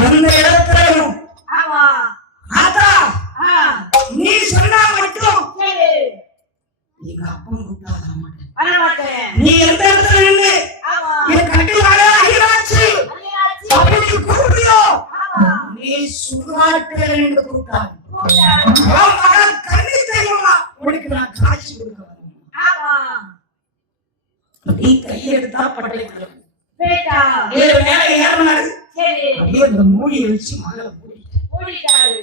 எந்த இடத்திலும் நீ சொன்னா மட்டும் எங்க அப்பன் கூப்பிட்டா நீ எந்த இடத்துல நின்று என் கட்டிலாக அகிராட்சி அப்படி கூப்பிடியோ நீ சுடுகாட்டில் நின்று கூப்பிட்டான் மகன் கண்ணி தெய்வமா உனக்கு நான் காட்சி கொடுக்க நீ கையெடுத்தா பட்டை மேல ஏறினாரு அந்த மூடியை வச்சு மகளை மூடிட்டாரு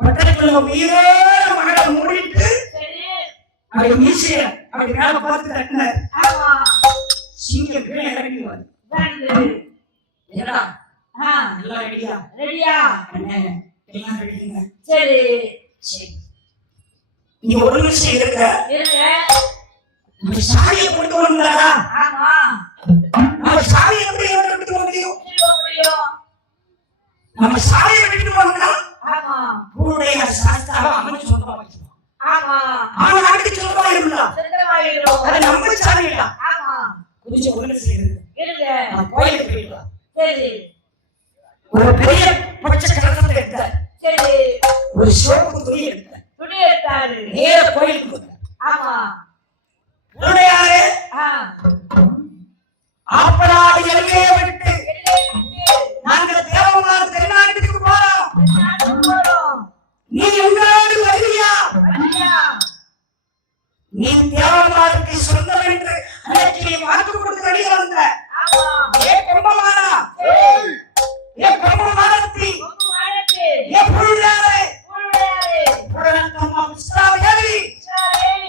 பட்டணத்துல உயிரோட மகளை மூடிட்டு அப்படி மீசைய அப்படி மேல பார்த்து கட்டினார் சிங்கம் கீழே இறங்கி வருது ஏடா எல்லாம் ரெடியா அண்ணே எல்லாம் ரெடிங்க சரி நீ ஒரு நிமிஷம் இருக்க நம்ம சாவியை கொண்டு வந்தாரா நம்ம சாவியை எப்படி எடுத்துட்டு வர முடியும் நம்ம சாவியை எடுத்துட்டு வந்தா பூடைய சாஸ்தாவை அவன் சொந்தமா வச்சுருவான் அவன் நாட்டுக்கு சொந்தமா இருந்தான் அது நம்ம சாவி இல்ல கொஞ்சம் ஒண்ணு செய்யுது கோயிலுக்கு போயிட்டு வா ஒரு பெரிய பச்சை கலசத்தை எடுத்தார் ஒரு சிவப்பு துணி எடுத்தார் நேர கோயிலுக்கு போனார் ஆப்படாது எல்லையை விட்டு நாங்கள் தேவமார் தென்னாட்டுக்கு போறோம் நீ எங்களோடு வருவியா நீ தேவமாருக்கு சொந்தம் என்று அன்னைக்கு நீ வாக்கு கொடுத்து வெளியே வந்த ஏ கும்பமானா ஏ கும்பமானத்தி ஏ புருடாரே புரணத்தம்மா உஸ்தாவதி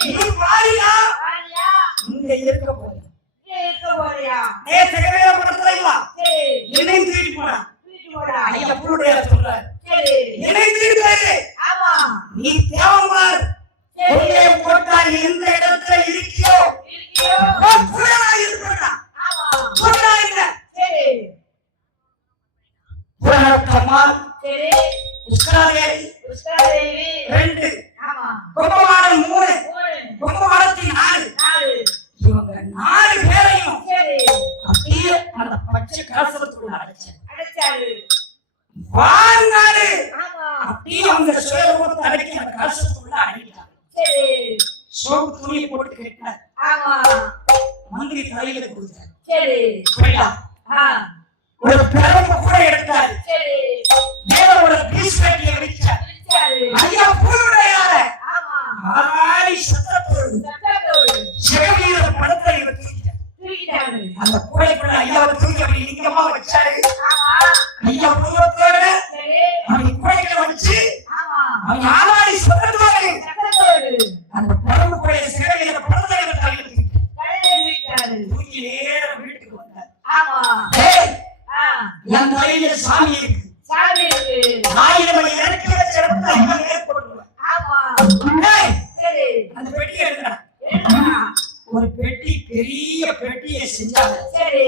நீ வாரியா இங்க இருக்க போறியா நேற்று படத்துல என்னையும் தூக்கிட்டு போனா ஐயா புருடைய சொல்றாரு என்னையும் தூக்கிட்டு போயிரு நீ தேவமார் போட்டா எந்த இடத்துல இருக்கியோ புரணத்தம்மாள் உஸ்தாதேவி 2 கும்பமானம் 3 கும்பமானத்தின் 4 இவங்க 4 பேரையும் அப்படியே அந்த பச்சை கலசத்துக்குள்ள அடைச்சாரு வாங்காரு அப்படியே அவங்க சுயரூபத்தை அடக்கி அந்த கலசத்துக்குள்ள அடைக்கிட்டாங்க சோப்பு துணியை போட்டு கட்டினார் மந்திரி தலையில கொடுத்தார் ஒரு பெரம்பு கூட எடுத்தாரு மேல ஒரு பீஸ் கட்டியை வச்சார் ஐயா பூருடையார ஆடி சத்தத்தோடு சிவவீர படத்தை தூக்கிட்டாரு அந்த கூடைக்குள்ள ஐயாவை தூக்கி அப்படி லிங்கமா வச்சாரு ஐயா பூரத்தோடு அப்படி கூடைகளை வச்சு அவன் ஆளாடி சத்தத்தோடு அந்த பெரம்பு கூட சிவவீர படத்தை தலையில தூக்கிட்டாரு தூக்கி நேர வீட்டு ஆமா. என் தலையில சாமி இருக்கு. சாமி இருக்கு. ஆயிரம் இறக்கி வச்ச இடத்துல இவன் ஏற்படுவான். ஆமா. சரி. அந்த பெட்டியை எடுக்கடா. எடுக்கடா. ஒரு பெட்டி, பெரிய பெட்டியை செஞ்சாங்க. சரி.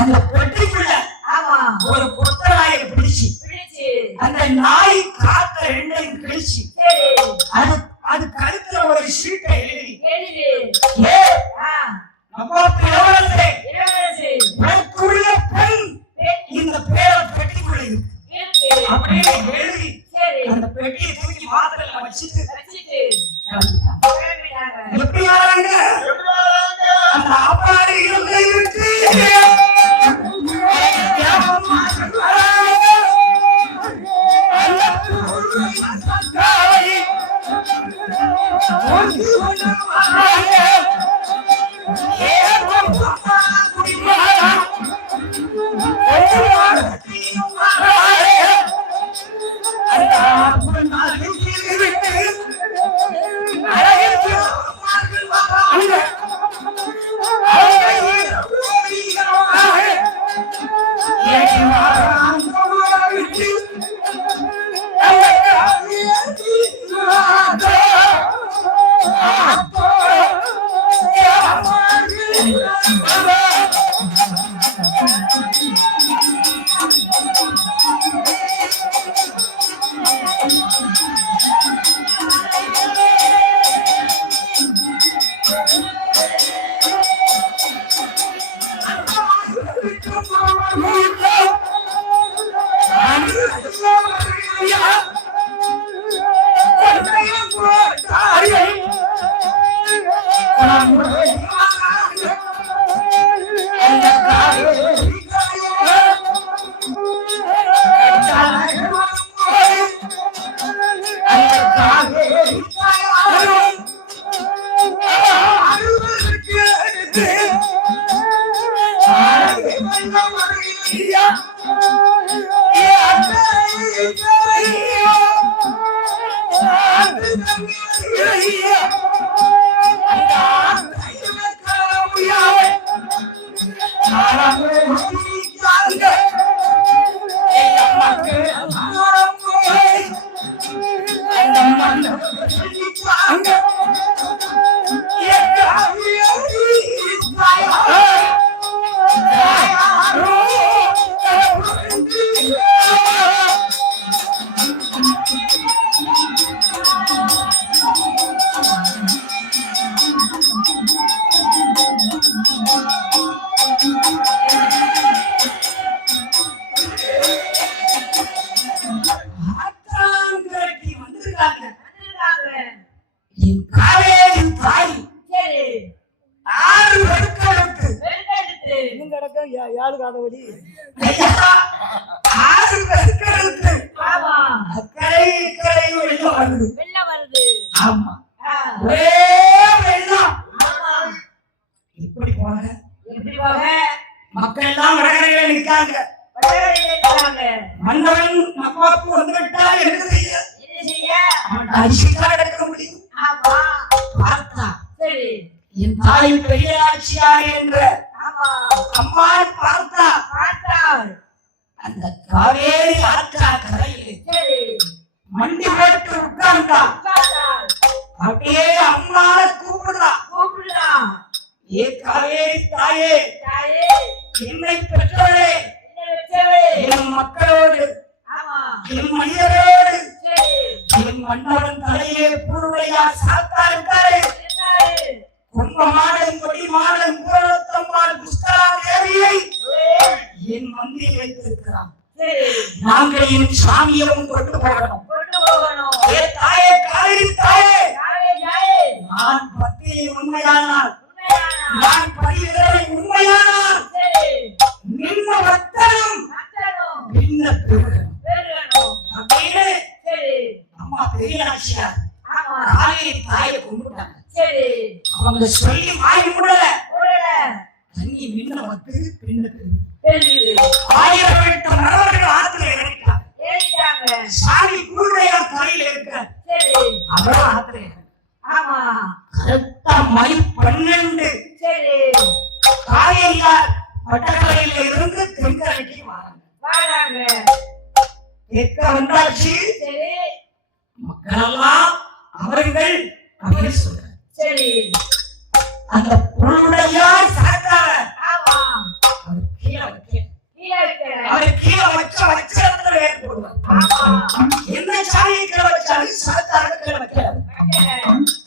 அந்த பெட்டிக்குள்ள ஆமா ஒரு கொத்த நாயை பிடிச்சு அந்த நாய் காத்த ரெண்டையும் கிழிச்சு அது கழுத்துல ஒரு சீட்டை எழுதி உனக்குள்ள பெண் இந்த பேரை பெட்டிக்குள்ள இருக்கு அப்படின்னு எழுதி அந்த பெட்டியை தூக்கி மாத்திரையில வச்சுட்டு எப்படி வராங்க அந்த ஆப்பாடு இருக்கு மக்கள் எல்லாம் வடகரையில நிற்காங்க. மன்னவன் மக்காவுக்கு வந்துவிட்டால் என்ன செய்ய? அரிசிக்கா எடுக்க முடியும். பார்த்தா என் தாய் பெரிய ஆட்சியார் என்ற அம்மாள் பார்த்தாள். அந்த காவேரி ஆற்றா கரையில் மண்டி போட்டு உட்கார்ந்தாள். அப்படியே அம்மாவை கூப்பிடுறா. ஏ காவேரி தாயே, என்னை பெற்றவளே, என் மக்களோடு என் மனிதரோடு என் மன்னவன் தலையே பூருடையா சாத்தா இருக்காரு. கும்பமாடன் கொடிமாடன் பூரணத்தம்மாள் புஷ்கரா தேவியை என் மந்திரி வைத்திருக்கிறான். நாங்கள் என் சாமியவும் கொண்டு போகணும். ஏ தாயே, காவேரி தாயே, நான் பத்தியை உண்மையானால், நான் பரிவரை உண்மையானால் நின்ன வத்தனும் நின்ன பெருகணும் அப்படின்னு அம்மா பெரிய ஆட்சியார் காவேரி தாயை கும்பிட்டாங்க. அவங்க சொல்லி வாங்கி விடல. தண்ணி நின்ன வத்து பின்ன பெருகு. 1008 மரவர்கள் ஆத்துல இறங்கிட்டாங்க. சாமி கூடையா தலையில இருக்க அவரும் ஆத்துல கரெக்டா மை 12 காவேரியார் பட்டக்கரையில இருந்து தென்கரைக்கு வராங்க. வாராங்க. எக்க வந்தாச்சு. சரி. மக்களெல்லாம் அவர்கள் அப்படின்னு சொல்றாங்க. சரி. அந்த பொருளுடையார் சாத்தார. ஆமா. அவர் கீழே வைக்க. கீழே வைக்க. அவர் கீழே வச்ச இடத்துல வேறு போடுவார். ஆமா. என்ன சாமியை கீழே வச்சாலும் சாத்தார கீழே வைக்கிறார்.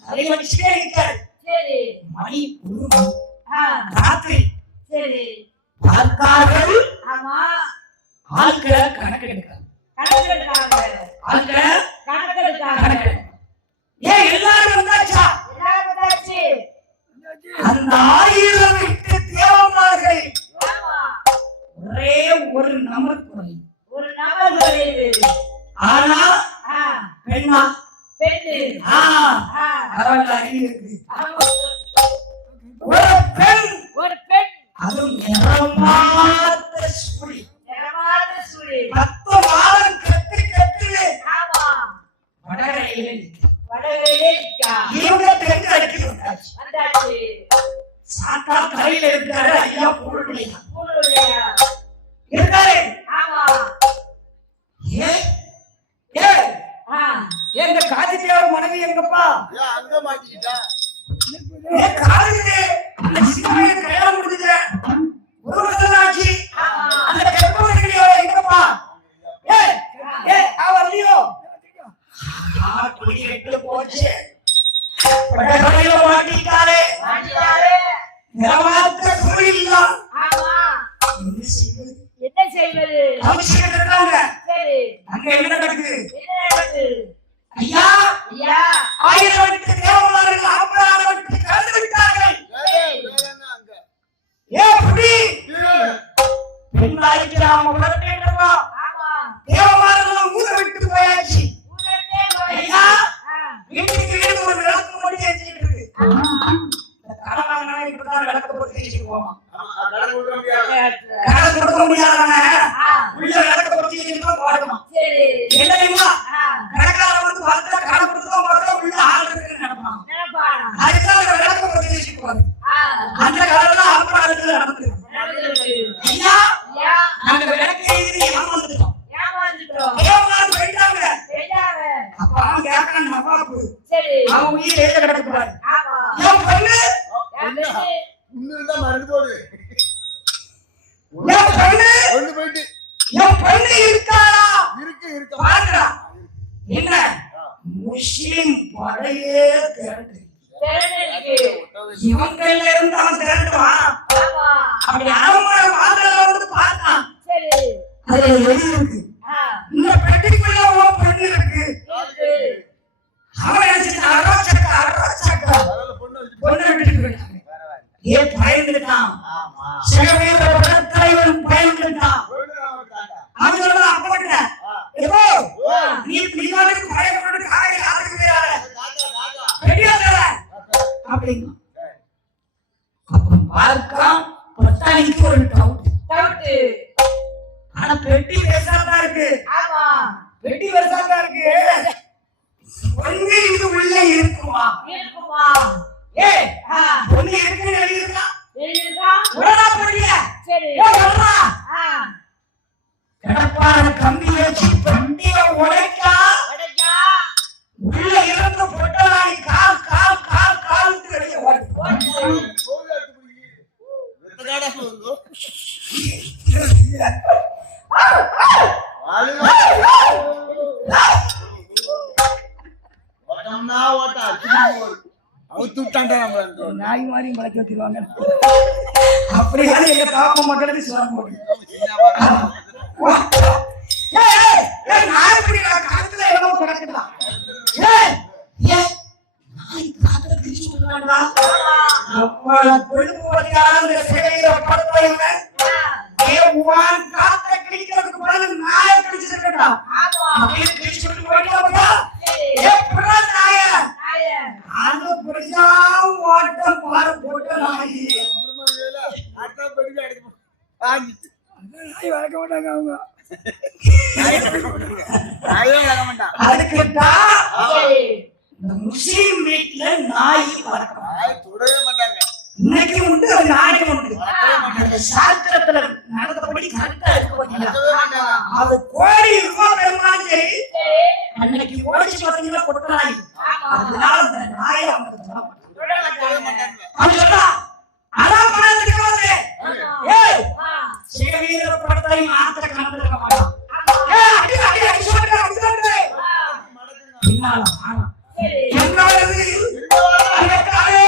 அதை வச்சுட்டே இருக்காரு. சரி. மணி 1 மணி. ராத்திரி. சரி. பார்த்தார்கள். ஆமா. ஆட்களை கணக்கெடுக்கிறாங்க. கணக்கெடுக்காங்க. ஆட்களை கணக்கெடுக்காங்க. ஏன் எல்லாரும் வந்தாச்சா? எல்லாரும் வந்தாச்சு. அந்த 1008 தேவமார்கள் ஆமா. ஒரே ஒரு நபர் குறை. ஒரு நபர் குறையுது. ஆனா பெண்ணா? பெண்ணு. பரவாயில்ல, அறிவு இருக்கு. ஆமா. ஒரு பெண். ஒரு பெண். அதுவும் நிறமாத்த சுழி. நிறமாத்த சுழி. 10 மாதம் கட்டு. ஆமா. வடகரையில நிற்க. வடகரையிலே நிற்கா. இவங்க தென்கரைக்கு வந்தாச்சு. வந்தாச்சு. சாத்தா கரையில இருக்காரு. ஐயா பொருளுடையா பூனுடையா இருக்காரு. ஆமா. எங்க காதி தேவர் மனைவி எங்கப்பா? அங்க மாட்டிக்கிட்டா காது அந்த சினிமாவை கல்யாணம் முடிஞ்சது 1 வருஷம் ஆச்சு. அந்த கற்பனைகளோ எங்கப்பா? அவர்லையோ குடி கெட்டு போச்சு. படகரையில மாட்டிட்டாரே. நிறமாத்த தொழில். ஆமா. என்ன செய்வது? அவசியம் இருக்காங்க. சரி. அங்க என்ன நடக்குது? என்ன நடக்குது? ஐயா, ஐயா, 1008 தேவமார்கள் 40 கலந்து விட்டார்கள். அங்க எப்படி பெண்ணாய்க்கு நாம உணர்ந்தேன்றா? ஆமா. தேவமார்கள் ஊரை விட்டு போயாச்சு. ஊரே போய். ஐயா, வீட்டுக்கு வீடு ஒரு விளக்கு மட்டும் ஏற்றிட்டு இருக்கு. இந்த காலமான இப்பதான் விளக்கு போட்டு ஏற்றிட்டு போவான். கடன் கொடுக்க முடியாது. கடன் கொடுக்க முடியாதவன உள்ள விளக்கு போட்டு ஏற்றிட்டு போடுமா? சரி. என்ன தெரியுமா? கடைக்காரன் வந்து பார்த்தா கடன் கொடுத்துதான் பார்த்தா உள்ள ஆள் இருக்குன்னு நினைப்பான். நினைப்பான். அதுதான் அந்த விளக்கு போட்டு ஏற்றிட்டு போவாங்க. அந்த காலத்துல அப்புறம் நடந்தது. ஐயா, ஐயா, நாங்க விளக்கு ஏற்றி ஏமாந்துட்டோம். ஏமாந்துட்டோம். தேவமார்கள் போயிட்டாங்க. தெரியாத. அப்ப அவன் கேட்கறான் நவாபு. சரி. அவன் உயிர் எழுத கிடக்குறாரு. ஆமா. என் பொண்ணு இன்னும் மருந்து போடு. என் பொண்ணு ஒண்ணு போயிட்டு என் பொண்ணு இருக்காரா? இருக்கு பாருடா. என்ன முஸ்லிம் படையே திரண்டு தெரிஞ்சிருக்கு. இவங்கள்ல இருந்து அவன் திரண்டுவான். ஆமா. அப்படி அரண்மனை வாசல்ல வந்து பார்த்தான். சரி. அதுல எழுதி இருக்கு, இந்த பெட்டிக்குள்ள ஒரு பொண்ணு இருக்கு. இருக்கு. அவன் நினைச்சிட்டு அரோச்சக்கா பொண்ணு விட்டுட்டு போயிட்டாங்க. ஏன் பயந்துட்டான்? சிவவீர படத்தலைவன் பயந்துட்டான். அவன் சொல்றான் அப்பட்ட ஏதோ நீ பின்னாடி பயப்பட்டு காரை யாருக்கு வேறாத பெரியாத அப்படிங்க. அப்ப பார்க்கான் பட்டாணிக்கு ஒரு டவுட். டவுட். ஆனா பெட்டி பேசாதான் இருக்கு. ஆமா. பெட்டி பேசாதான் இருக்கு. பொண்ணு இது உள்ள இருக்குமா? இருக்குமா? பொண்ணு இருக்குன்னு எழுதிருக்கா. எழுதிருக்கா? உடனே பொண்ணிய சரி. கடப்பான கம்பி வச்சு பெட்டிய உடைக்கா. அடக்கா. உள்ள இருந்து பொட்டலாடி கால் கால் கால் கால் வெளியே ஓடி. நாய் மாதிரி மலைக்க வச்சிருவாங்க. அப்படியான எங்க தாப்ப மக்களுக்கு சிவம் போடு. நாய் பிடிக்கிற காலத்துல என்னமோ கிடக்குதா? நாய் காத்துல திரிச்சு விடுவாங்களா? அவ்வளவு கொழுப்புவதிகார சிறையில படுத்துவங்க. தேவான் காத்த கிழிக்கிறதுக்கு பதில் நாயை கிழிச்சிருக்கா. அப்படின்னு கிழிச்சு விட்டு போயிட்டாங்க. எப்படா நாய அந்த புரிசா ஓட்டம் பார போட்ட நாய். நாய் வளர்க்க மாட்டாங்க அவங்க. அதுக்குதான் இந்த முஸ்லீம் வீட்டுல நாய் வளர்க்க மாட்டாங்க. இன்னைக்கு உண்டு, அது நாளைக்கு உண்டு. அந்த சாஸ்திர வந்துச்சு பாத்தீங்களா கொட்ட நாய். ஆமா. அதனால அந்த நாயை அவங்க தொட மாட்டாங்க. தொட மாட்டாங்க. அவன் சொல்றா அதான் பணத்துக்கு வந்து ஆமா. ஏய் ஆ. சிவவீர படத்தை மாத்த கணக்கு மாட்டான். ஆமா. ஏய் அடி அடி அடி சொல்ற அடி சொல்ற ஆ. பின்னால ஆனா சரி. என்னது அடக்காரே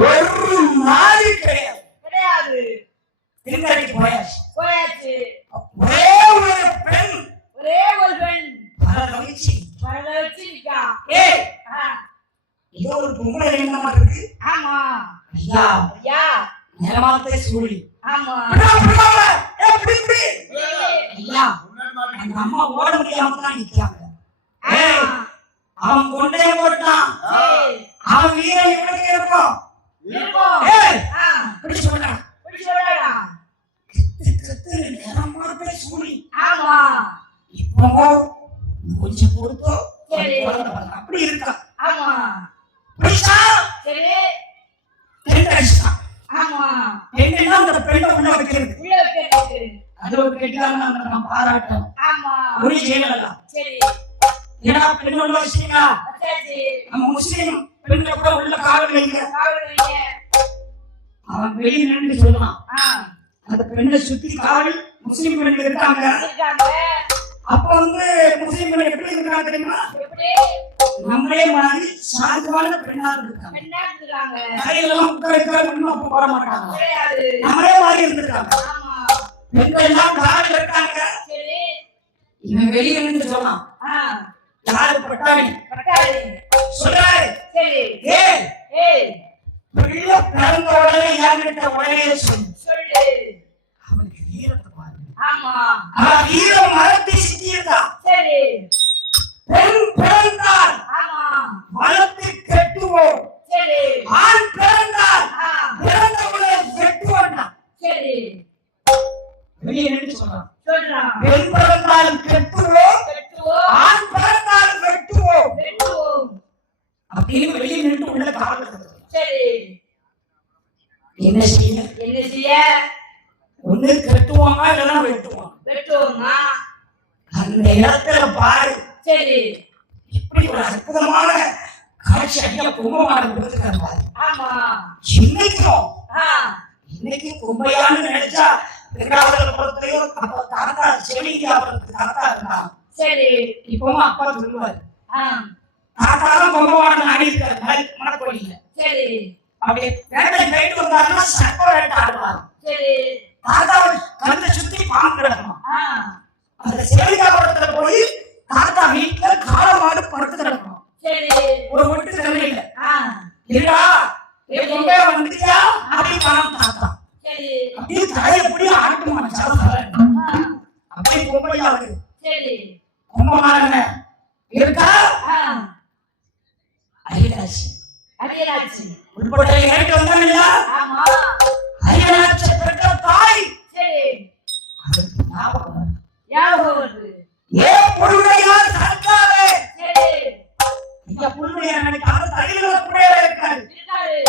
ஒரு நாள் கிடையாது. கிடையாது. திருநெல்வேலி போயாச்சு. போயாச்சு. ஒரே ஒரு பெண் ஒரே ஒரு பெண் பரத வச்சு வரல வச்சிருக்கா. ஏய் ஆ. ஏதோ ஒரு பொம்பளை என்ன இருக்கு. ஆமா. ஐயா ஐயா. நிலமாத்தே சூழி ஆமா. ஐயா அந்த அம்மா ஓட முடியாம தான் நிற்காங்க. ஏய் அவன் கொண்டே போட்டான். சரி. அவன் வீரன் இவனுக்கு இருக்கும். இருக்கும். ஏய் ஆ. பிடிச்சு போட்டான். பிடிச்சு விளையாடா. கத்து நிலமாத்தே சூழி. ஆமா. இப்போ கொஞ்சம் பொறுத்தோ சரி. அப்படி இருக்கா. ஆமா. பிடிச்சா சரி. தெண்டடிச்சான். ஆமா. என்னன்னா அந்த பெண்ணை உள்ள வைக்கிறது. உள்ள வைக்கிறது. அது ஒரு கெட்டான நான் பாராட்டணும். ஆமா. ஒரு ஜெயலலிதா. சரி. ஏன்னா பெண் உள்ள வச்சீங்களா வச்சாச்சு. நம்ம முஸ்லீம் பெண்ணை கூட உள்ள காவல் வைங்க. காவல் வைங்க. அவன் வெளியே நின்று சொல்லலாம். ஆ. அந்த பெண்ணை சுத்தி காவல் முஸ்லீம் பெண்கள் இருக்காங்க. இருக்காங்க. அப்ப வந்து முஸ்லீம் பெண்கள் எப்படி இருக்காங்க தெரியுமா? எப்படி? நம்மளே மாதிரி சாதுவான பெண்ணா இருக்காங்க. பெண்ணா இருக்காங்க. கையிலெல்லாம் உட்கார அப்ப போட மாட்டாங்க. கிடையாது. நம்மளே மாதிரி இருந்திருக்காங்க. ஆமா. பெண்கள் எல்லாம் காவல் இருக்காங்க. சரி. இவன் வெளியே நின்று சொல்லலாம். ஆ. யாரு பட்டாளி பட்டாளி. சொல்றாரு. சரி. ஏய் ஏய். பிள்ளை பிறந்த உடனே என்கிட்ட உடனே சொல்லு. சொல்லு. அவனுக்கு வீரத்தை பாரு. ஆமா. அவன் வீரம் மரத்தை சித்தியதா. சரி. பெண் பிறந்தால் ஆமா. மரத்தை கெட்டுவோம். சரி. ஆண் பிறந்தால் ஆ. பிறந்தவளை வெட்டுவோம்னா. சரி. வெளியே நின்று சொல்றான். சொல்றான். பெண் பிறந்தால் கெட்டுவோம், வெட்டுவோம். ஆண் பிறந்தால் வெட்டுவோம் வெட்டுவோம். அப்படின்னு வெளியே நின்று உள்ள காவல் இருக்கிறது. சரி. என்ன செய்ய? என்ன செய்ய? ஒண்ணு கெட்டுவாங்க இல்லைன்னா வெட்டுவாங்க. வெட்டுவோமா? அந்த இடத்துல பாரு. சரி. இப்படி ஒரு அற்புதமான காட்சி ஐயா கும்பமானம் கொடுத்துருக்காரு பாரு. ஆமா. இன்னைக்கும் ஆ. இன்னைக்கு கும்பையான்னு நினைச்சா வெங்கடாபுரத்துலயும் அப்ப தாத்தா செவிலியாபுரத்துக்கு தாத்தா இருந்தான். சரி. இப்பவும் அப்பா சொல்லுவாரு. ஆ. தாத்தாலும் கும்பமானம் ஆடி இருக்காரு மணக்கோயில. சரி. அப்படியே வேட்டை போயிட்டு வந்தாருன்னா சட்ட வேட்டை ஆடுவார். சரி. தாத்தா கண்ணை சுத்தி பாம்பு கிடக்கணும். ஆ. அந்த செவிலியாபுரத்துல போய் தாத்தா வீட்டுல காலமாடு படுத்து கிடக்கணும். சரி. ஒரு ஒட்டு செவிலியில ஆ. இல்லா ஏ கும்பே வந்துட்டியா அப்படின்னு பாம் தாத்தா. சரி. அப்படியே தலையப்படி ஆட்டுமான சலசலன்னு. ஆ. அப்படியே கும்பையா வருது. சரி. கும்பமானங்க இருக்கா? ஆ. அரியராசி அரியராட்சி. உட்பட்ட ஏறிட்டு வந்தாங்க இல்லையா? ஆமா. அரியராட்சி பெற்ற தாய். சரி. அதுக்கு ஞாபகம் வருது. ஞாபகம் வருது. ஏ புழுவையார் சர்க்காரே. சரி. இங்க புழுவையார் நினைக்காம தலையில புழையில இருக்காரு. இருக்காரு.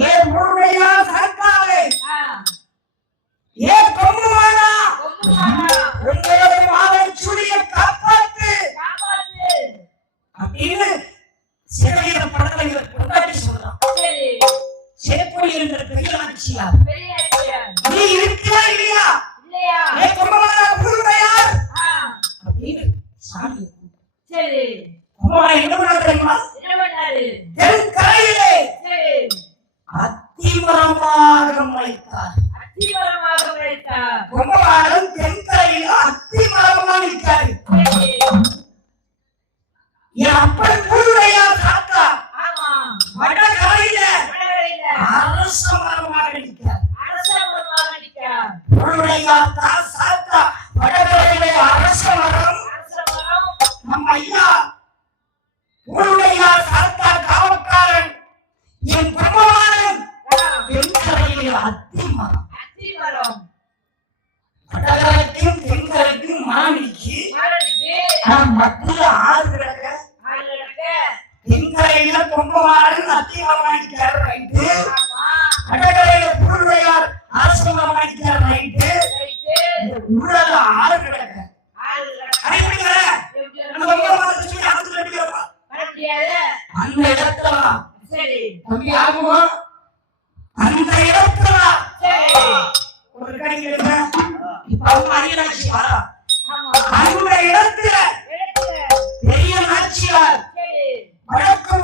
ஏ புழுவையார் சர்க்காரே. ஆ. ஏ கொம்புமானா கொம்புமானா. உங்களுடைய மாதம் சுழிய காப்பாத்து காப்பாத்து. அப்படின்னு நாச்சியார் பெரிய நாச்சியார். நீ இருக்கிறா இல்லையா இல்லையா? ஏ கும்பகோண புதுவுடையார் ஆ, அப்படின்னு சாமி சரி. கும்பகோணம் என்ன பண்ண தெரியுமா என்ன பண்ணாரு? தென்கரையிலே சரி. அத்திமரமாக முளைத்தார் அத்திமரமாக வைத்தார். கும்பகோணம் தென்கரையில் அத்திமரமாக நிற்காரு சரி. என் அப்பன் புதுவுடையார் தாத்தா ஆமா. வடகரையில வடகரையில அரச மரமாக நிற்கார் அரச மரமாக நிற்கிறார். புதுவுடையார் தாத்தா வடகரையிலே அரச மரம் அரச மரம். நம்ம ஐயா புதுவுடையார் தாத்தா காவக்காரன் என் கும்பகோணம் ஆ, தென்கரையிலே அத்திமரம் அத்திமரம். வடகரைக்கும் தென்கரைக்கும் மாணிக்கு மரணிக்கு மத்திய ஆறு கிடக்க ஆள் நடக்க. தென்கரையில கும்பகோணம் அத்திமரமாணிக்கார் ரைட்டு ஆமா. வடகரையில புதுவுடையார் அரசமரமாணிக்கார் ரைட்டு ரைட்டு. ஊழல ஆறு கிடக்க ஆள் நடக்க. அது எப்படி வர எப்படி நம்ம நடக்க? கும்பகோணத்தை சொல்லி ஆத்துல எடுக்கிறப்பா வர முடியாது. அந்த இடத்துல சரி. தம்பி ஆகுமா அந்த இடத்துல சரி. ஒரு கடைக்கு இப்ப அவங்க அரியநாச்சி வரா ஆமா. அந்த இடத்துல இடத்துல. பெரிய நாச்சியார் சரி. வடக்கு